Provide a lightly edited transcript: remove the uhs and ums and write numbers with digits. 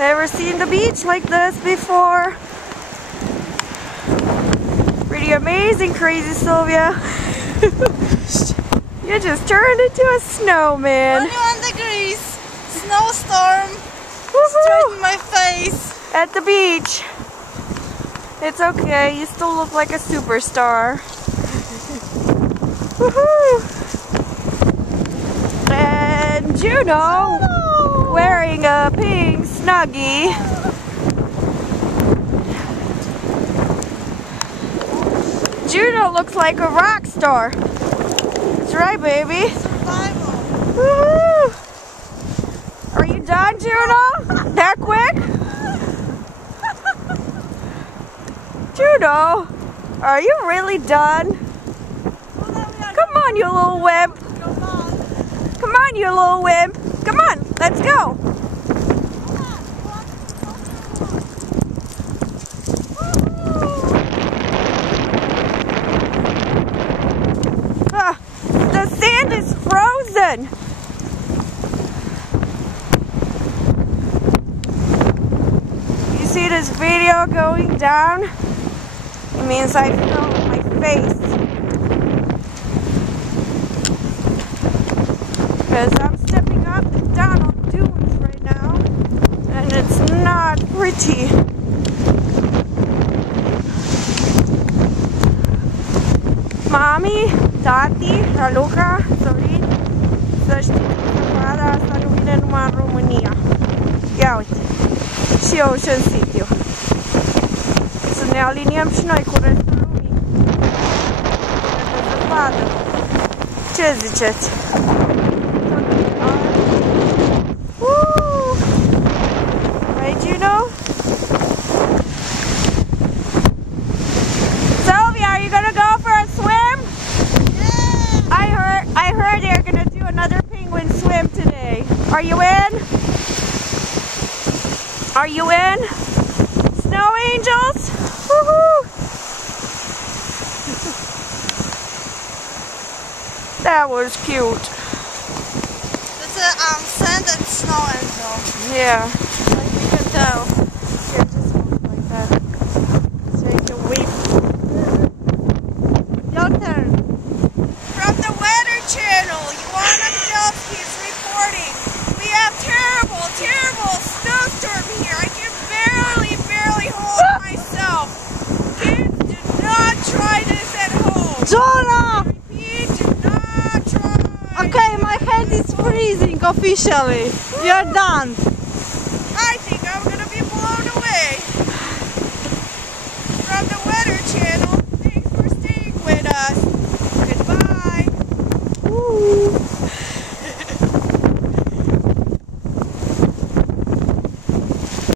Never seen the beach like this before. Pretty amazing, crazy Sylvia. You just turned into a snowman. 21 degrees, snowstorm, straight in my face. At the beach. It's okay, you still look like a superstar. Woohoo! And Juno wearing a pink Snuggie. Juno looks like a rock star. That's right, baby. Survival. Woohoo! Are you done, Juno? That quick? Juno, are you really done? Come on, you little wimp. Come on, you little wimp. Come on, let's go. The sand is frozen. You see this video going down? It means I feel my face. Because I'm stepping up and down on dunes right now. And it's not pretty. Mami, tati, Raluca, Sorin, să știți că zăpada asta nu vine numai în România. Ia uite. Și Ocean City. Să ne aliniem și noi cu restul lumii. De zăpadă. Ce ziceți? Right, Juno? Sylvia, are you gonna go for a swim? Yeah. I heard they're gonna do another penguin swim today. Are you in? Are you in? Snow angels? Woohoo! That was cute. It's a sand and snow angel. Yeah. Like you can tell. Here, just walk like that. So you can weep. Your turn. From the Weather Channel, Ioana Bielski is reporting. We have terrible, terrible snowstorm here. I can barely hold myself. Kids, do not try this at home. Jonah! Repeat, do not try. Okay, my hand is freezing officially. You're done.